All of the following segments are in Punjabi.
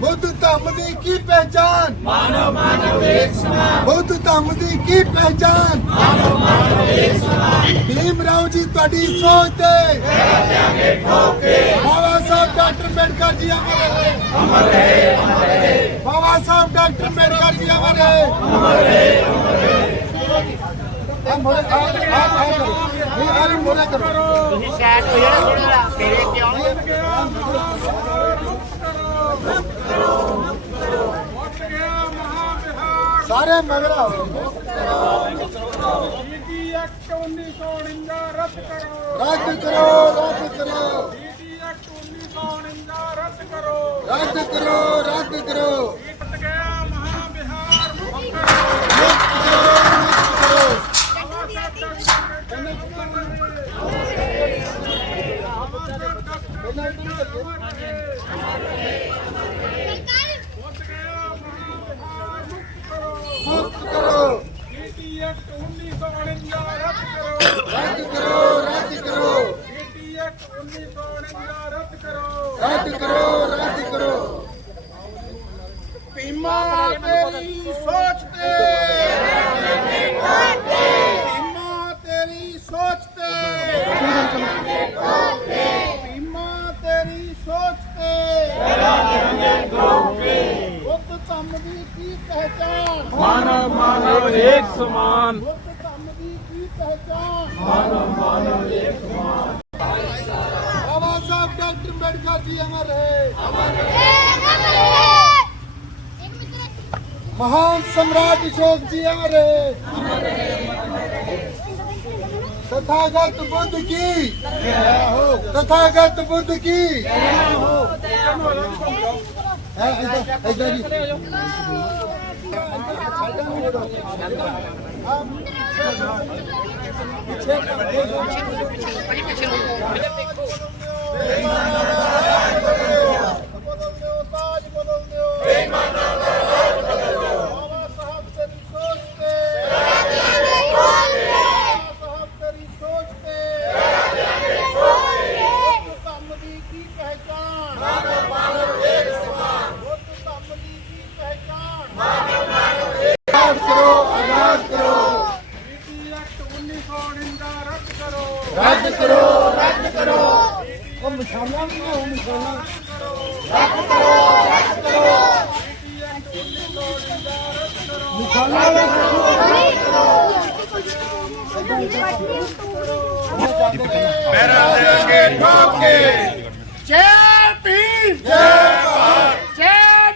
ਬੁੱਧ ਧੰਮ ਦੀ ਕੀ ਪਹਿਚਾਨ ਮਾਨਵ ਮਾਨਵ ਇੱਕ ਸਮਾਨ ਬੁੱਧ ਧੰਮ ਦੀ ਕੀ ਪਹਿਚਾਨ ਮਾਨਵ ਮਾਨਵ ਇੱਕ ਸਮਾਨ ਭੀਮ ਰਾਓ ਜੀ ਤੁਹਾਡੀ ਸੋਚ ਤੇ। ਬਾਬਾ ਸਾਹਿਬ ਡਾਕਟਰ ਅੰਬੇਡਕਰ ਜੀ ਅਮਰ ਰਹੇ। ਅਮਰ ਰਹੇ ਅਮਰ ਰਹੇ। ਬਾਬਾ ਸਾਹਿਬ ਡਾਕਟਰ ਅੰਬੇਡਕਰ ਜੀ ਅਮਰ ਰਹੇ। ਅਮਰ ਰਹੇ ਅਮਰ ਰਹੇ। ਤੁਸੀਂ ਸਾਈਡ ਹੋ ਜਾਣਾ ਥੋੜਾ ਮੇਰੇ ਤੇ ਸਾਰੇ ਮਗਰ ਆਓ ਡੀਡੀ 1949 ਰੱਦ ਕਰੋ ਰੱਦ ਕਰੋ। ਰੱਦ ਕਰੋ ਡੀਡੀ 1949 ਰੱਦ ਕਰੋ। ਰੱਦ ਕਰੋ ਰੱਦ ਕਰੋ ਟੁੱਟ ਗਿਆ ਮਹਾ ਬਿਹਾਰ ਮੁਕਤ ਕਰੋ ਮੁਕਤ ਕਰੋ ਡੀਡੀ ਐਕਟ 1949 ਰੱਦ ਕਰੋ ਰੱਦ ਕਰੋ ਰੱਦ ਕਰੋ ਡੀਡੀ ਐਕਟ 1949 ਰੱਦ ਕਰੋ ਰੱਦ ਕਰੋ ਰੱਦ ਕਰੋ ਭੀਮਾ ਤੇਰੀ ਸੋਚ ਤੇ ਭੀਮਾ ਤੇਰੀ ਸੋਚ ਤੇ ਭੀਮਾ ਸੋਚ ਤੇ ਬੁੱਧ ਧੰਮ ਦੀ ਕੀ ਪਹਿਚਾਨ ਮਾਨਵ ਮਾਨਵ ਇੱਕ ਸਮਾਨ ਦੀ ਕੀ ਪਹਿਚਾਨ ਬਾਬਾ ਸਾਹਿਬ ਡਾਕਟਰ ਅੰਬੇਡਕਰ ਜੀ ਅਮਰ ਰਹੇ ਮਹਾਨ ਸਮਰਾਟ ਅਸ਼ੋਕ ਜੀ ਅਮਰ ਰਹੇ ਬੁੱਧ ਕੀ? ਤਥਾਗਤ ਬੁੱਧ ਕੀ? ਹੈ ਇਧਰ ਇਧਰ ਧੰਮ ਦੀ ਕੀ ਪਹਿਚਾਨ ਮਾਨਵ ਮਾਨਵ ਇੱਕ ਸਮਾਨ। ਬੁੱਧ ਧੰਮ ਦੀ ਕੀ ਪਹਿਚਾਨ ਆਜ਼ਾਦ ਕਰੋ ਆਜ਼ਾਦ ਕਰੋ। ਡੀਟੀ ਐਕਟ 1949 ਰੱਦ ਕਰੋ। ਰੱਦ ਕਰੋ ਰੱਦ ਕਰੋ। ਉਹ ਮਸ਼ਾਲਾ ਵੀ ਨਾ ਹੋ ਮਸ਼ਾਲਾ ਡੀਟੀ ਐਕਟ 1949 ਰੱਦ ਕਰੋ। ਮਸ਼ਾਲਾ ਵੀ ਜੈ ਭੀਮ ਜੈ ਭਾਰਤ। ਜੈ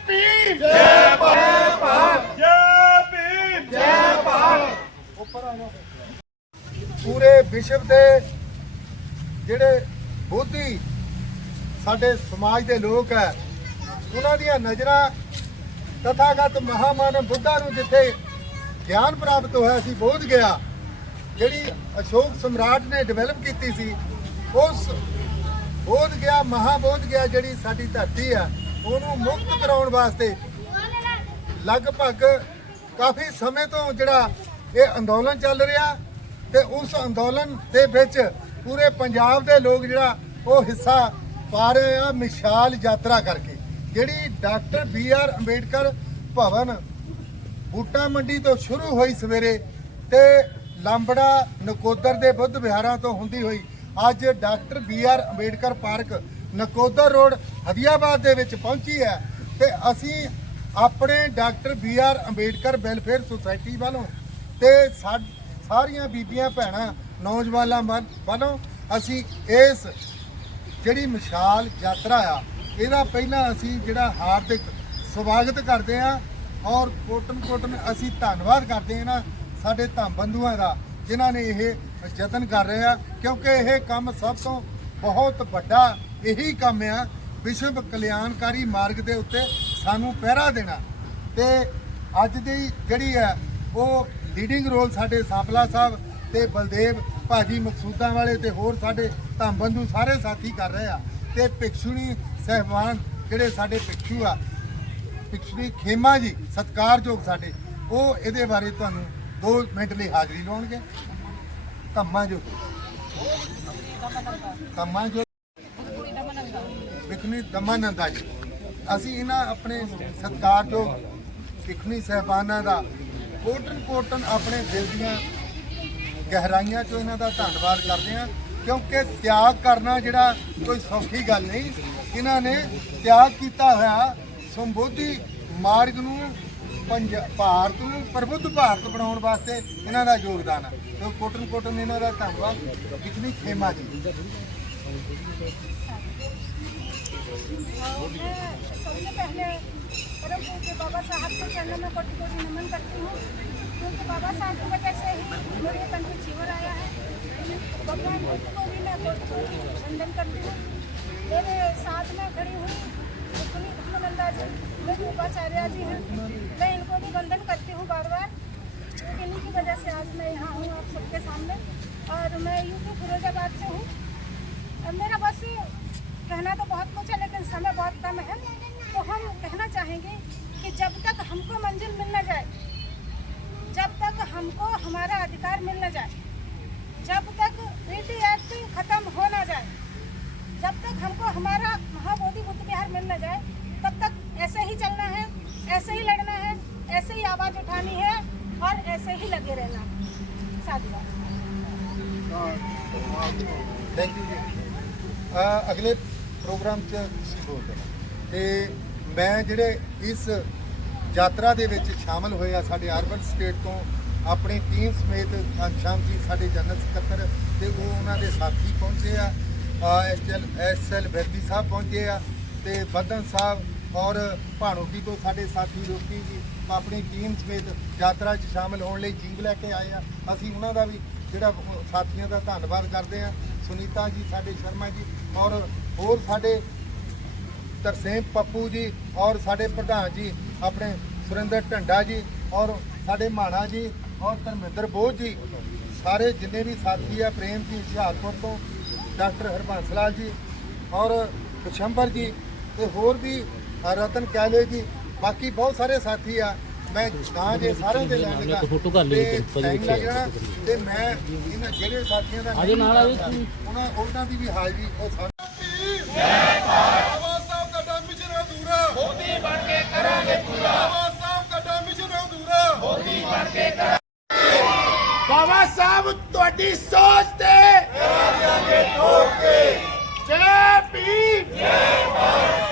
ਭੀਮ। ਜੈ ਭਾਰਤ। ਜੈ ਭੀਮ। ਜੈ ਭਾਰਤ। ਪੂਰੇ ਵਿਸ਼ਵ ਦੇ ਜਿਹੜੇ ਬੋਧੀ ਸਾਡੇ ਸਮਾਜ ਦੇ ਲੋਕ ਹੈ ਉਹਨਾਂ ਦੀਆਂ ਨਜ਼ਰਾਂ ਤਥਾਗਤ ਮਹਾਮਾਨਵ ਬੁੱਧਾ ਨੂੰ ਜਿੱਥੇ ਗਿਆਨ ਪ੍ਰਾਪਤ ਹੋਇਆ ਸੀ ਬੋਧ ਗਿਆ ਜਿਹੜੀ ਅਸ਼ੋਕ ਸਮਰਾਟ ਨੇ ਡਿਵੈਲਪ ਕੀਤੀ ਸੀ ਉਸ ਬੋਧ ਗਿਆ, ਮਹਾਬੋਧ ਗਿਆ ਜਿਹੜੀ ਸਾਡੀ ਧਰਤੀ ਆ, ਉਹਨੂੰ ਮੁਕਤ ਕਰਾਉਣ ਵਾਸਤੇ ਲਗਭਗ ਕਾਫੀ ਸਮੇਂ ਤੋਂ ਜਿਹੜਾ ਇਹ ਅੰਦੋਲਨ ਚੱਲ ਰਿਹਾ ਤੇ ਉਸ ਅੰਦੋਲਨ ਦੇ ਵਿੱਚ ਪੂਰੇ ਪੰਜਾਬ ਦੇ ਲੋਕ ਜਿਹੜਾ ਉਹ ਹਿੱਸਾ ਪਾ ਰਹੇ ਆ ਮਿਸਾਲ ਯਾਤਰਾ ਕਰਕੇ, ਜਿਹੜੀ doctor B R Ambedkar Bhawan Boota Mandi ਤੋਂ ਸ਼ੁਰੂ ਹੋਈ ਸਵੇਰੇ ਤੇ ਲਾਂਬੜਾ ਨਕੋਦਰ ਦੇ ਬੁੱਧ ਵਿਹਾਰਾਂ ਤੋਂ ਹੁੰਦੀ ਹੋਈ ਅੱਜ doctor B R Ambedkar park Nakodar road Hadiabad ਦੇ ਵਿੱਚ ਪਹੁੰਚੀ ਹੈ ਤੇ ਅਸੀਂ ਆਪਣੇ doctor B R Ambedkar welfare society ਵੱਲੋਂ ਤੇ ਸਾ- ਸਾਰੀਆਂ ਬੀਬੀਆਂ, ਭੈਣਾਂ, ਨੌਜਵਾਨਾਂ ਵੱਲ- ਵੱਲੋਂ ਅਸੀਂ ਇਸ ਜਿਹੜੀ ਮਿਸਾਲ ਯਾਤਰਾ ਆ, ਇਹਦਾ ਪਹਿਲਾਂ ਅਸੀਂ ਜਿਹੜਾ ਹਾਰਦਿਕ ਸਵਾਗਤ ਕਰਦੇ ਆ ਔਰ ਕੋਟਨ ਕੋਟਨ ਅਸੀਂ ਧੰਨਵਾਦ ਕਰਦੇ ਹਾਂ ਨਾ ਸਾਡੇ ਧੰਮ ਬੰਧੂਆਂ ਦਾ, ਜਿਨ੍ਹਾਂ ਨੇ ਇਹ ਯਤਨ ਕਰ ਰਹੇ ਆ, ਕਿਉਂਕਿ ਇਹ ਕੰਮ ਸਭ ਤੋਂ ਬਹੁਤ ਵੱਡਾ ਇਹੀ ਕੰਮ ਆ, ਵਿਸ਼ਵ ਕਲਿਆਣਕਾਰੀ ਮਾਰਗ ਦੇ ਉੱਤੇ ਸਾਨੂੰ ਪਹਿਰਾ ਦੇਣਾ। ਤੇ ਅੱਜ ਦੀ ਜਿਹੜੀ ਹੈ ਉਹ ਲੀਡਿੰਗ ਰੋਲ ਸਾਡੇ ਸਾਪਲਾ ਸਾਹਿਬ ਤੇ ਬਲਦੇਵ, ਭਾਜੀ ਮਕਸੂਦਾਂ ਵਾਲੇ ਤੇ ਹੋਰ ਸਾਡੇ ਧੰਮ ਬੰਧੂ ਸਾਰੇ ਸਾਥੀ ਕਰ ਰਹੇ ਆ। ਤੇ ਭਿਕਸ਼ੂਣੀ ਸਹਿਬਾਨ ਜਿਹੜੇ ਸਾਡੇ ਭਿਕਸ਼ੂ ਆ, ਭਿਕਸ਼ੂਣੀ ਖੇਮਾ ਜੀ, ਸਤਿਕਾਰਯੋਗ ਸਾਡੇ, ਉਹ ਇਹਦੇ ਬਾਰੇ ਤੁਹਾਨੂੰ 2 ਮਿੰਟ ਲਈ ਹਾਜ਼ਰੀ ਲਾਉਣਗੇ। ਧੰਮਾ ਜੋ ਧੰਮਾ ਜੋ ਵਿਕਨੀ ਦਮਾਨੰਦਾ ਜੀ। ਅਸੀਂ ਇਹਨਾਂ ਆਪਣੇ ਸਤਿਕਾਰਯੋਗ ਸਿੱਖਣੀ ਸਹਿਬਾਨਾਂ ਦਾ ਕੋਟਨ ਕੋਟਨ ਆਪਣੇ ਦਿਲ ਦੀਆਂ ਗਹਿਰਾਈਆਂ ਚੋਂ ਇਹਨਾਂ ਦਾ ਧੰਨਵਾਦ ਕਰਦੇ ਹਾਂ, ਕਿਉਂਕਿ ਤਿਆਗ ਕਰਨਾ ਜਿਹੜਾ ਕੋਈ ਸੌਖੀ ਗੱਲ ਨਹੀਂ। ਇਹਨਾਂ ਨੇ ਤਿਆਗ ਕੀਤਾ ਹੋਇਆ ਸੰਬੋਧੀ ਮਾਰਗ ਨੂੰ ਪੰਜ ਭਾਰਤ ਨੂੰ ਪ੍ਰਬੁੱਧ ਭਾਰਤ ਬਣਾਉਣ ਵਾਸਤੇ ਇਹਨਾਂ ਦਾ ਯੋਗਦਾਨ ਹੈ ਤੇ ਕੋਟਨ ਕੋਟਨ ਇਹਨਾਂ ਦਾ ਧੰਨਵਾਦ ਕਿਤਨੀ ਖੇਮਾ ਜੀ और मैं सबसे पहले परम पूज्य बाबा साहब के चरणों में कोटि कोटि नमन करती हूँ क्योंकि बाबा साहब की वजह से ही मेरे तन में जीवन आया है भगवान बुद्ध को भी मैं कोटि कोटि वंदन करती हूँ मेरे साथ में खड़ी हुई धर्मनंदा जी। मेरी उपाचार्य जी हैं। मैं इनको भी वंदन करती हूँ बार बार क्योंकि इन्हीं की वजह से आज मैं यहाँ हूँ आप सबके सामने। और मैं यूपी फिरोजाबाद से हूँ। मेरा बस कहना तो बहुत कुछ है, लेकिन समय बहुत कम है। तो हम कहना चाहेंगे कि जब तक हमको मंजिल मिल न जाए, जब तक हमको हमारा अधिकार मिल न जाए, जब तक रीति एक्ट खत्म हो ना जाए, जब तक हमको हमारा महाबोधि बुद्ध विहार मिल न जाए ऐसे ही चलना है ऐसे ही लड़ना है ऐसे ही आवाज़ उठानी है और ऐसे ही लगे रहना है साधुवाद ਥੈਂਕ ਯੂ ਜੀ ਅਹ ਅਗਲੇ ਪ੍ਰੋਗਰਾਮ 'ਚ ਤੁਸੀਂ ਬੋਲ ਦੇਣਾ ਤੇ ਮੈਂ ਜਿਹੜੇ ਇਸ ਯਾਤਰਾ ਦੇ ਵਿੱਚ ਸ਼ਾਮਲ ਹੋਏ ਆ ਸਾਡੇ ਅਰਬਨ ਸਟੇਟ ਤੋਂ ਆਪਣੀ ਟੀਮ ਸਮੇਤ ਘਨਸ਼ਾਮ ਜੀ ਸਾਡੇ ਜਨਰਲ ਸਕੱਤਰ ਤੇ ਉਹ ਉਹਨਾਂ ਦੇ ਸਾਥੀ ਪਹੁੰਚੇ ਆ ਐਸਐਲ ਐਸਐਲ ਵੈਦੀ ਸਾਹਿਬ ਪਹੁੰਚੇ ਆ ਤੇ ਬੱਦਨ ਸਾਹਿਬ ਔਰ ਭਾਣੋਕੀ ਤੋਂ ਸਾਡੇ ਸਾਥੀ ਲੋਕੀ ਜੀ ਆਪਣੀ ਟੀਮ ਸਮੇਤ ਯਾਤਰਾ 'ਚ ਸ਼ਾਮਲ ਹੋਣ ਲਈ ਜੀਵ ਲੈ ਕੇ ਆਏ ਆ ਅਸੀਂ ਉਹਨਾਂ ਦਾ ਵੀ ਜਿਹੜਾ ਸਾਥੀਆਂ ਦਾ ਧੰਨਵਾਦ ਕਰਦੇ ਆ ਸੁਨੀਤਾ ਜੀ, ਸਾਡੇ ਸ਼ਰਮਾ ਜੀ ਔਰ ਹੋਰ ਸਾਡੇ ਤਰਸੇਮ ਪੱਪੂ ਜੀ ਔਰ ਸਾਡੇ ਪ੍ਰਧਾਨ ਜੀ, ਆਪਣੇ ਸੁਰਿੰਦਰ ਢੰਡਾ ਜੀ ਔਰ ਸਾਡੇ ਮਾਣਾ ਜੀ ਔਰ ਧਰਮਿੰਦਰ ਬੋਝ ਜੀ, ਸਾਰੇ ਜਿੰਨੇ ਵੀ ਸਾਥੀ ਆ ਪ੍ਰੇਮ ਜੀ ਹੁਸ਼ਿਆਰਪੁਰ ਤੋਂ, ਡਾਕਟਰ ਹਰਬੰਸ ਲਾਲ ਜੀ ਔਰ ਬਿਸ਼ੰਬਰ ਜੀ ਤੇ ਹੋਰ ਵੀ ਰਤਨ ਕੈਲੇ ਜੀ ਬਾਕੀ ਬਹੁਤ ਸਾਰੇ ਸਾਥੀ ਆ ਮੈਂ ਨਾਂ ਜੇ ਸਾਰਿਆਂ ਦੇ ਲੈਣ ਲੱਗਾ ਫੋਟੋ ਕਰ ਲਈ ਤੇ ਮੈਂ ਇਹਨਾਂ ਜਿਹੜੇ ਸਾਥੀਆਂ ਦਾ ਨਾਲ ਉਹਨਾਂ ਉਹਨਾਂ ਦੀ ਵੀ ਹਾਜ਼ਰੀ ਉਹ ਬਾਬਾ ਸਾਹਿਬ ਦਾ ਡਾ ਮਿਸ਼ਨ ਅਧੂਰਾ। ਮੋਦੀ ਬਣ ਕੇ ਕਰਾਂਗੇ ਪੂਰਾ। ਬਾਬਾ ਸਾਹਿਬ ਦਾ ਡਾ ਮਿਸ਼ਨ ਅਧੂਰਾ। ਬਾਬਾ ਸਾਹਿਬ ਤੁਹਾਡੀ ਸੋਚ ਤੇ। ਜੈ ਭੀਮ। ਜੈ ਭਾਰਤ।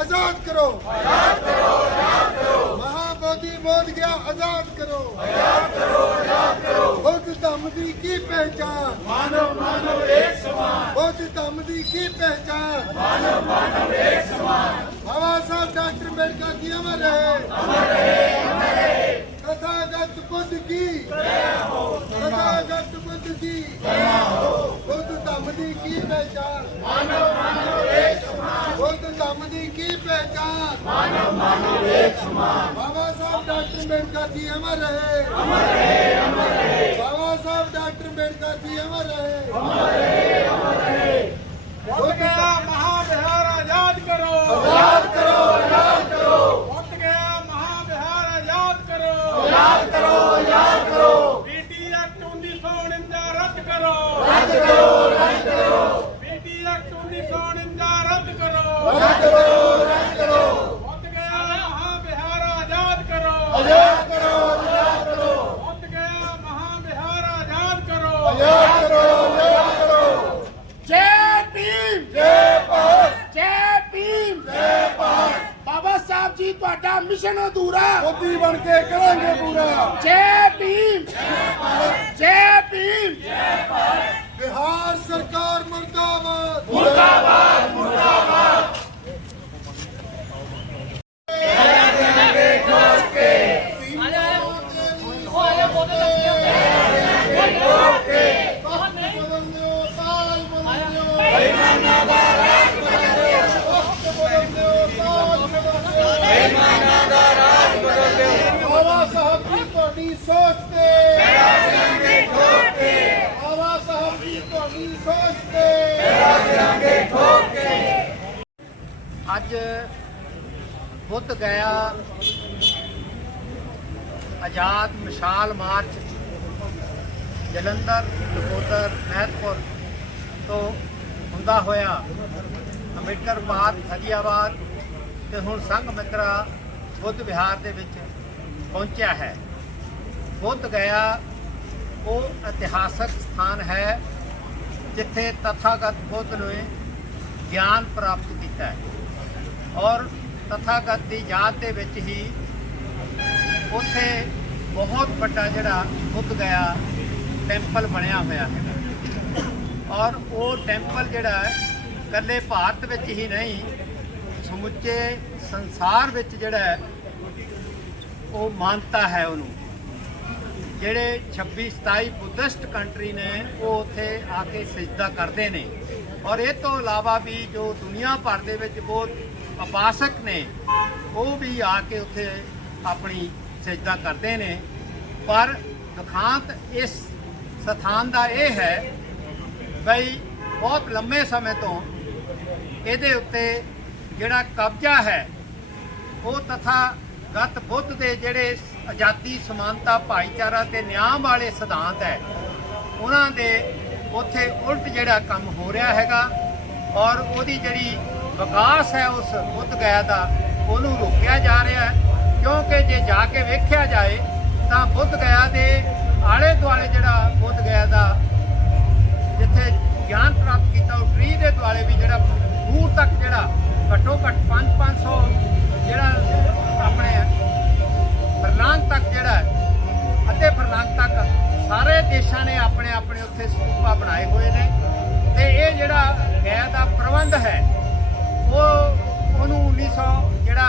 ਆਜ਼ਾਦ ਕਰੋ। ਆਜ਼ਾਦ ਕਰੋ। ਬੋਧ ਧੰਮ ਦੀ ਕੀ ਸਮਾਨ। ਬੁੱਧ ਧੰਮ ਦੀ ਕੀ ਜੀ ਰਹੇ। ਤਥਾਗਤ ਬੁੱਧ ਬੁੱਧ ਧੰਮ ਦੀ ਕੀ ਪਹਿਚਾਨ ਮਾਨੋ ਮਾਨੋ ਏਕ ਸਮਾਨ ਬੁੱਧ ਧੰਮ ਦੀ ਕੀ ਪਹਿਚਾਨ ਮਾਨੋ ਮਾਨੋ ਏਕ ਸਮਾਨ ਬਾਬਾ ਸਾਹਿਬ ਡਾਕਟਰ ਅੰਬੇਡਕਰ ਜੀ ਅਮਰ ਰਹੇ। ਅਮਰ ਰਹੇ ਅਮਰ ਰਹੇ। ਬਾਬਾ ਸਾਹਿਬ ਡਾਕਟਰ ਅੰਬੇਡਕਰ ਜੀ ਅਮਰ ਰਹੇ। ਅਮਰ ਰਹੇ ਅਮਰ ਰਹੇ। ਬੁੱਧ ਗਿਆ ਮਹਾ ਬਿਹਾਰ ਆਜ਼ਾਦ ਕਰੋ। ਆਜ਼ਾਦ ਕਰੋ ਆਜ਼ਾਦ ਕਰੋ। ਬੁੱਧ ਗਿਆ ਮਹਾ ਬਿਹਾਰ ਆਜ਼ਾਦ ਕਰੋ। ਆਜ਼ਾਦ ਕਰੋ ਆਜ਼ਾਦ ਕਰੋ। ਪੀਟੀ ਐਕਟ 1949 ਰੱਦ ਕਰੋ। ਰੱਦ ਕਰੋ ਅੱਜ ਬੁੱਧ ਗਿਆ ਆਜ਼ਾਦ ਮਿਸਾਲ ਮਾਰਚ ਜਲੰਧਰ, ਨਕੋਦਰ, ਮਹਿਤਪੁਰ ਤੋਂ ਹੁੰਦਾ ਹੋਇਆ ਅੰਬੇਡਕਰ ਬਾਦ ਹਰੀਆਬਾਦ ਤੇ ਹੁਣ ਸੰਘ ਮਿੱਤਰਾ ਬੁੱਧ ਵਿਹਾਰ ਦੇ ਵਿੱਚ ਪਹੁੰਚਿਆ ਹੈ। ਬੁੱਧ ਗਿਆ ਉਹ ਇਤਿਹਾਸਕ ਸਥਾਨ ਹੈ ਜਿੱਥੇ ਤਥਾਗਤ ਬੁੱਧ ਨੇ ਗਿਆਨ ਪ੍ਰਾਪਤ ਕੀਤਾ ਹੈ। ਔਰ ਤਥਾਗਤ ਦੀ ਯਾਦ ਦੇ ਵਿੱਚ ਹੀ ਉੱਥੇ ਬਹੁਤ ਵੱਡਾ ਜਿਹੜਾ ਬੁੱਧ ਗਿਆ ਟੈਂਪਲ ਬਣਿਆ ਹੋਇਆ ਹੈ। ਔਰ ਉਹ ਟੈਂਪਲ ਜਿਹੜਾ ਹੈ, ਇਕੱਲੇ ਭਾਰਤ ਵਿੱਚ ਹੀ ਨਹੀਂ, ਸਮੁੱਚੇ ਸੰਸਾਰ ਵਿੱਚ ਜਿਹੜਾ ਉਹ ਮਾਨਤਾ ਹੈ ਉਹਨੂੰ। ਜਿਹੜੇ 26 27 ਬੁੱਧਿਸਟ ਕੰਟਰੀ ਨੇ, ਉਹ ਉੱਥੇ ਆ ਕੇ ਸਜਦਾ ਕਰਦੇ ਨੇ। ਔਰ ਇਹ ਤੋਂ ਇਲਾਵਾ ਵੀ ਜੋ ਦੁਨੀਆ ਭਰ ਦੇ ਵਿੱਚ ਬਹੁਤ ਉਪਾਸਕ ਨੇ, ਉਹ ਵੀ ਆ ਕੇ ਉੱਥੇ ਆਪਣੀ ਸਜਦਾ ਕਰਦੇ ਨੇ। ਪਰ ਦੁਖਾਂਤ ਇਸ ਸਥਾਨ ਦਾ ਇਹ ਹੈ ਬਈ ਬਹੁਤ ਲੰਮੇ ਸਮੇਂ ਤੋਂ ਇਹਦੇ ਉੱਤੇ ਜਿਹੜਾ ਕਬਜ਼ਾ ਹੈ, ਉਹ ਤਥਾ ਗਤ ਬੁੱਧ ਦੇ ਜਿਹੜੇ ਆਜ਼ਾਦੀ, ਸਮਾਨਤਾ, ਭਾਈਚਾਰਾ ਤੇ ਨਿਆਂ ਵਾਲੇ ਸਿਧਾਂਤ ਹੈ, ਉਹਨਾਂ ਦੇ ਉੱਥੇ ਉਲਟ ਜਿਹੜਾ ਕੰਮ ਹੋ ਰਿਹਾ ਹੈਗਾ ਔਰ ਉਹਦੀ ਜਿਹੜੀ ਵਿਕਾਸ ਹੈ ਉਸ ਬੁੱਧ ਗਿਆ ਦਾ, ਉਹਨੂੰ ਰੋਕਿਆ ਜਾ ਰਿਹਾ ਹੈ। ਕਿਉਂਕਿ ਜੇ ਜਾ ਕੇ ਵੇਖਿਆ ਜਾਏ, ਤਾਂ ਬੁੱਧ ਗਿਆ ਦੇ ਆਲੇ ਦੁਆਲੇ ਜਿਹੜਾ ਬੁੱਧ ਗਿਆ ਦਾ ਜਿੱਥੇ ਗਿਆਨ ਪ੍ਰਾਪਤ ਕੀਤਾ, ਉਹ ਟ੍ਰੀ ਦੇ ਦੁਆਲੇ ਵੀ ਜਿਹੜਾ ਦੂਰ ਤੱਕ ਜਿਹੜਾ ਘੱਟੋ ਘੱਟ 5-500 ਜਿਹੜਾ ਆਪਣੇ ਫਰਲਾਂਗ ਤੱਕ ਜਿਹੜਾ ਅੱਧੇ ਫਰਲਾਂਗ ਤੱਕ ਸਾਰੇ ਦੇਸ਼ਾਂ ਨੇ ਆਪਣੇ ਆਪਣੇ ਉੱਥੇ ਸਤੂਪਾ ਬਣਾਏ ਹੋਏ ਨੇ। ਤੇ ਇਹ ਜਿਹੜਾ ਗੈ ਦਾ ਪ੍ਰਬੰਧ ਹੈ 1900 ਜਿਹੜਾ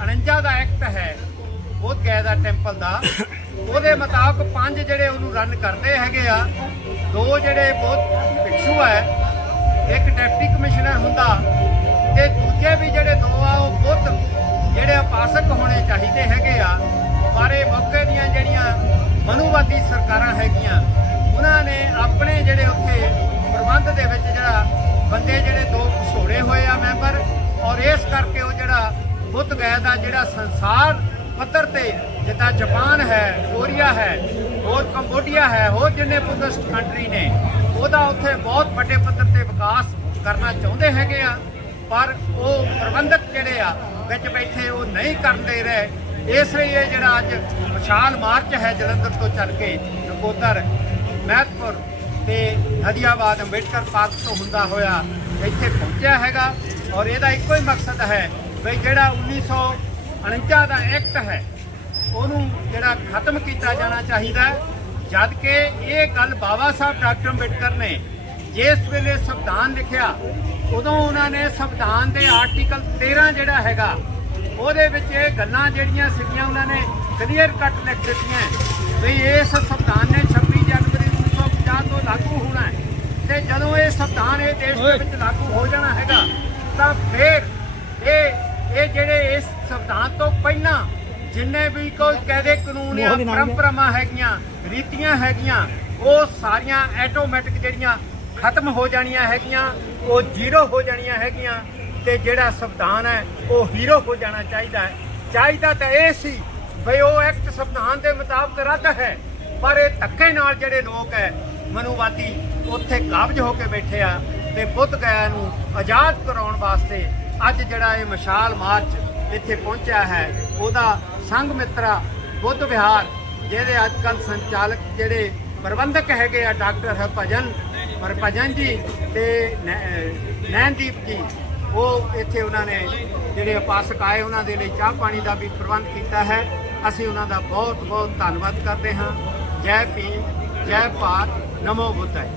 49 ਦਾ ਐਕਟ ਹੈ, ਉਹ ਗੈ ਦਾ ਟੈਂਪਲ ਦਾ। ਉਹਦੇ ਮੁਤਾਬਕ ਪੰਜ ਜਿਹੜੇ ਉਹਨੂੰ ਰਨ ਕਰਦੇ ਹੈਗੇ ਆ, ਦੋ ਜਿਹੜੇ ਬਹੁਤ ਭਿਕਸ਼ੂ ਹੈ ਇੱਕ ਡਿਪਟੀ ਕਮਿਸ਼ਨਰ ਹੁੰਦਾ, ਤੇ ਦੂਜੇ ਵੀ ਜਿਹੜੇ ਦੋ ਆ, ਉਹ ਬਹੁਤ ਜਿਹੜੇ ਉਪਾਸਕ ਹੋਣੇ ਚਾਹੀਦੇ ਹੈਗੇ ਆ। ਪਰ ਇਹ ਮੌਕੇ ਦੀਆਂ ਜਿਹੜੀਆਂ ਮਨੂਵਾਦੀ ਸਰਕਾਰਾਂ ਹੈਗੀਆਂ, ਉਹਨਾਂ ਨੇ ਆਪਣੇ ਜਿਹੜੇ ਉੱਥੇ ਪ੍ਰਬੰਧ ਦੇ ਵਿੱਚ ਜਿਹੜਾ ਬੁੱਧ ਗਏ ਦਾ ਜਿਹੜਾ ਸੰਸਾਰ ਪੱਧਰ ਤੇ ਜਿੱਦਾਂ ਜਾਪਾਨ ਹੈ, ਕੋਰੀਆ ਹੈ, ਹੋਰ ਕੰਬੋਡੀਆ ਹੈ, ਹੋਰ ਜਿੰਨੇ ਬੁੱਧਿਸਟ ਕੰਟਰੀ ਨੇ, ਉਹਦਾ ਉੱਥੇ ਬਹੁਤ ਵੱਡੇ ਪੱਧਰ ਤੇ ਵਿਕਾਸ ਕਰਨਾ ਚਾਹੁੰਦੇ ਹੈਗੇ ਆ, ਪਰ ਉਹ ਪ੍ਰਬੰਧਕ ਜਿਹੜੇ ਆ, ਵਿੱਚ ਬੈਠੇ ਉਹ ਨਹੀਂ ਕਰਨ ਦੇ ਰਹੇ। ਇਸ ਲਈ ਇਹ ਜਿਹੜਾ ਅੱਜ ਵਿਸ਼ਾਲ ਮਾਰਚ ਹੈ ਜਲੰਧਰ ਤੋਂ ਚੱਲ ਕੇ ਨਕੋਦਰ, ਮਹਿਤਪੁਰ ਤੇ ਹਦੀਆਬਾਦ, ਅੰਬੇਡਕਰ ਪਾਰਕ ਤੋਂ ਹੁੰਦਾ ਹੋਇਆ ਇੱਥੇ ਪਹੁੰਚਿਆ ਹੈਗਾ। ਔਰ ਇਹਦਾ ਇੱਕੋ ਹੀ ਮਕਸਦ ਹੈ ਵੀ ਜਿਹੜਾ 1949 ਦਾ ਐਕਟ ਹੈ ਉਹਨੂੰ ਜਿਹੜਾ ਖਤਮ ਕੀਤਾ ਜਾਣਾ ਚਾਹੀਦਾ ਜਦ ਕਿ ਇਹ ਗੱਲ ਬਾਬਾ ਸਾਹਿਬ ਡਾਕਟਰ ਅੰਬੇਡਕਰ ਨੇ ਜਿਸ ਵੇਲੇ ਸੰਵਿਧਾਨ ਲਿਖਿਆ ਉਦੋਂ ਉਹਨਾਂ ਨੇ ਸੰਵਿਧਾਨ ਦੇ ਆਰਟੀਕਲ 13 ਜਿਹੜਾ ਹੈਗਾ ਉਹਦੇ ਵਿੱਚ ਇਹ ਗੱਲਾਂ ਜਿਹੜੀਆਂ ਸੀਗੀਆਂ ਉਹਨਾਂ ਨੇ ਕਲੀਅਰ ਕੱਟ ਲਿਖ ਦਿੱਤੀਆਂ। ਵੀ ਇਸ ਸੰਵਿਧਾਨ ਨੇ 26 ਜਨਵਰੀ 1950 ਤੋਂ ਲਾਗੂ ਹੋਣਾ ਹੈ ਤੇ ਜਦੋਂ ਇਹ ਸੰਵਿਧਾਨ ਇਹ ਦੇਸ਼ ਦੇ ਵਿੱਚ ਲਾਗੂ ਹੋ ਜਾਣਾ ਹੈਗਾ ਤਾਂ ਫਿਰ ਇਹ ਇਹ ਜਿਹੜੇ ਇਸ ਸੰਵਿਧਾਨ ਤੋਂ ਪਹਿਲਾਂ ਜਿੰਨੇ ਵੀ ਕੋਈ ਕਾਇਦੇ ਕਾਨੂੰਨ ਆ ਪਰੰਪਰਾਵਾਂ ਹੈਗੀਆਂ ਰੀਤੀਆਂ ਹੈਗੀਆਂ ਉਹ ਸਾਰੀਆਂ ਆਟੋਮੈਟਿਕ ਜਿਹੜੀਆਂ ਖਤਮ ਹੋ ਜਾਣੀਆਂ ਹੈਗੀਆਂ ਉਹ ਜ਼ੀਰੋ ਹੋ ਜਾਣੀਆਂ ਹੈਗੀਆਂ ਤੇ ਜਿਹੜਾ ਸੰਵਿਧਾਨ ਹੈ ਉਹ ਹੀਰੋ ਹੋ ਜਾਣਾ ਚਾਹੀਦਾ ਹੈ। ਚਾਹੀਦਾ ਤਾਂ ਇਹ ਸੀ ਬਈ ਉਹ ਐਕਟ ਸੰਵਿਧਾਨ ਦੇ ਮੁਤਾਬਕ ਰੱਦ ਹੈ ਪਰ ਇਹ ਧੱਕੇ ਨਾਲ ਜਿਹੜੇ ਲੋਕ ਹੈ ਮਨੂਵਾਦੀ ਉੱਥੇ ਕਾਬਜ ਹੋ ਕੇ ਬੈਠੇ ਆ ਤੇ ਬੁੱਧ ਗਇਆ ਨੂੰ ਆਜ਼ਾਦ ਕਰਾਉਣ ਵਾਸਤੇ ਅੱਜ ਜਿਹੜਾ ਇਹ ਮਸ਼ਾਲ ਮਾਰਚ ਇੱਥੇ ਪਹੁੰਚਿਆ ਹੈ, ਉਹਦਾ ਸੰਘ ਮਿੱਤਰਾ ਬੁੱਧ ਵਿਹਾਰ, ਜਿਹਦੇ ਅੱਜ ਕੱਲ ਸੰਚਾਲਕ ਜਿਹੜੇ ਪ੍ਰਬੰਧਕ ਹੈਗੇ ਆ, ਡਾਕਟਰ ਹਰਭਜਨ ਹਰਭਜਨ ਜੀ ਤੇ ਨੈ- ਨੈਣਦੀਪ ਜੀ, ਉਹ ਇੱਥੇ ਉਹਨਾਂ ਨੇ ਜਿਹੜੇ ਉਪਾਸਕ ਆਏ, ਉਹਨਾਂ ਦੇ ਲਈ ਚਾਹ ਪਾਣੀ ਦਾ ਵੀ ਪ੍ਰਬੰਧ ਕੀਤਾ ਹੈ। ਅਸੀਂ ਉਹਨਾਂ ਦਾ ਬਹੁਤ ਬਹੁਤ ਧੰਨਵਾਦ ਕਰਦੇ ਹਾਂ। ਜੈ ਭੀਮ, ਜੈ ਭਾਰਤ, ਨਮੋ ਬੁੱਧਾਏ